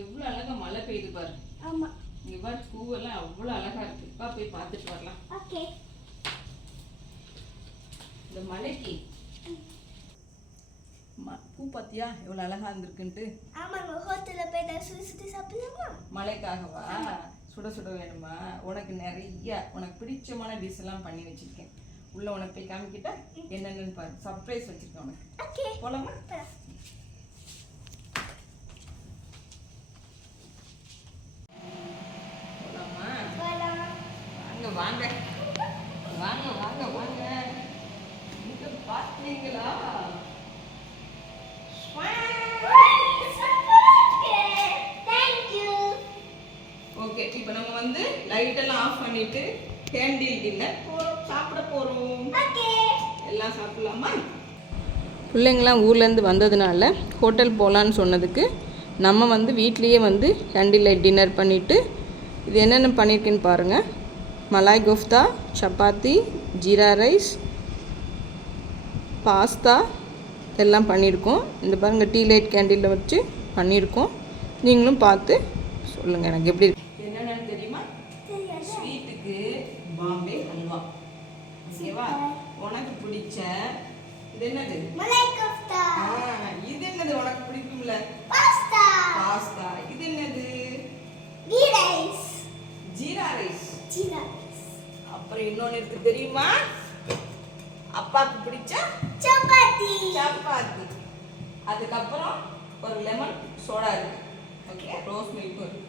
எவ்வளவு அழகா மழை பெய்யுது பாரு. ஆமா. இங்க பாரு பூவெல்லாம் அவ்வளவு அழகா இருக்கு. வா போய் பார்த்துட்டு வரலாம். ஓகே. இந்த மலைக்கு பூ பாத்தியா எவ்வளவு அழகா இருந்திருக்குன்ட்டு. ஆமா, ஹோட்டல்ல போய் சுத்தி சுத்தி சாப்பிடலாமா? மலைக்காகவா? சுட சுட வேணுமா? உனக்கு நிறைய உனக்கு பிடிச்சமான டிஷ் எல்லாம் பண்ணி வச்சிருக்கேன். உள்ள உனக்கு போய் காமிக்கிட்டா என்னென்னு பாரு. சர்ப்ரைஸ் வச்சிருக்கேன் உனக்கு. ஓகே, போலாமா? போலாமா? வாங்க வாங்க வாங்க வாங்க வாங்க. இங்க பாத்தீங்களா? ஓகே, இப்போ நம்ம வந்து லைட் எல்லாம் ஆஃப் பண்ணிட்டு கேண்டில் டின்னர் சாப்பிட போறோம். ஓகே, எல்லாம் சாப்பிடலாமா? பிள்ளைங்களாம் ஊர்லேருந்து வந்ததுனால ஹோட்டல் போகலான்னு சொன்னதுக்கு நம்ம வந்து வீட்லேயே வந்து கேண்டில் லைட் டின்னர் பண்ணிவிட்டு இது என்னென்ன பண்ணியிருக்கேன்னு பாருங்கள். மலாய் கோஃப்தா, சப்பாத்தி, ஜீரா ரைஸ், பாஸ்தா எல்லாம் பண்ணியிருக்கோம். இந்த பாருங்கள் டீ லைட் கேண்டிலில் வச்சு பண்ணியிருக்கோம். நீங்களும் பார்த்து சொல்லுங்கள் எனக்கு எப்படி இருக்கு. என்னென்னு தெரியுமா? ஸ்வீட்டுக்கு பாம்பே ஹல்வா. ஓகேவா? உனக்கு பிடிச்ச இது என்னது? மலாய் கோஃப்தா. இது என்னது உனக்கு பிடிக்கும்ல? பாஸ்தா. பாஸ்தா. இது என்னது? Ghee rice. Jeera rice. Jeera rice. அப்புறம் இன்னொன்னு இருக்கு தெரியுமா? அப்பாக்கு பிடிச்ச சப்பாத்தி. சப்பாத்தி. அதுக்கப்புறம் ஒரு லெமன் சோடா இருக்கு. ஓகே, ரோஸ் மில்க் இருக்கு.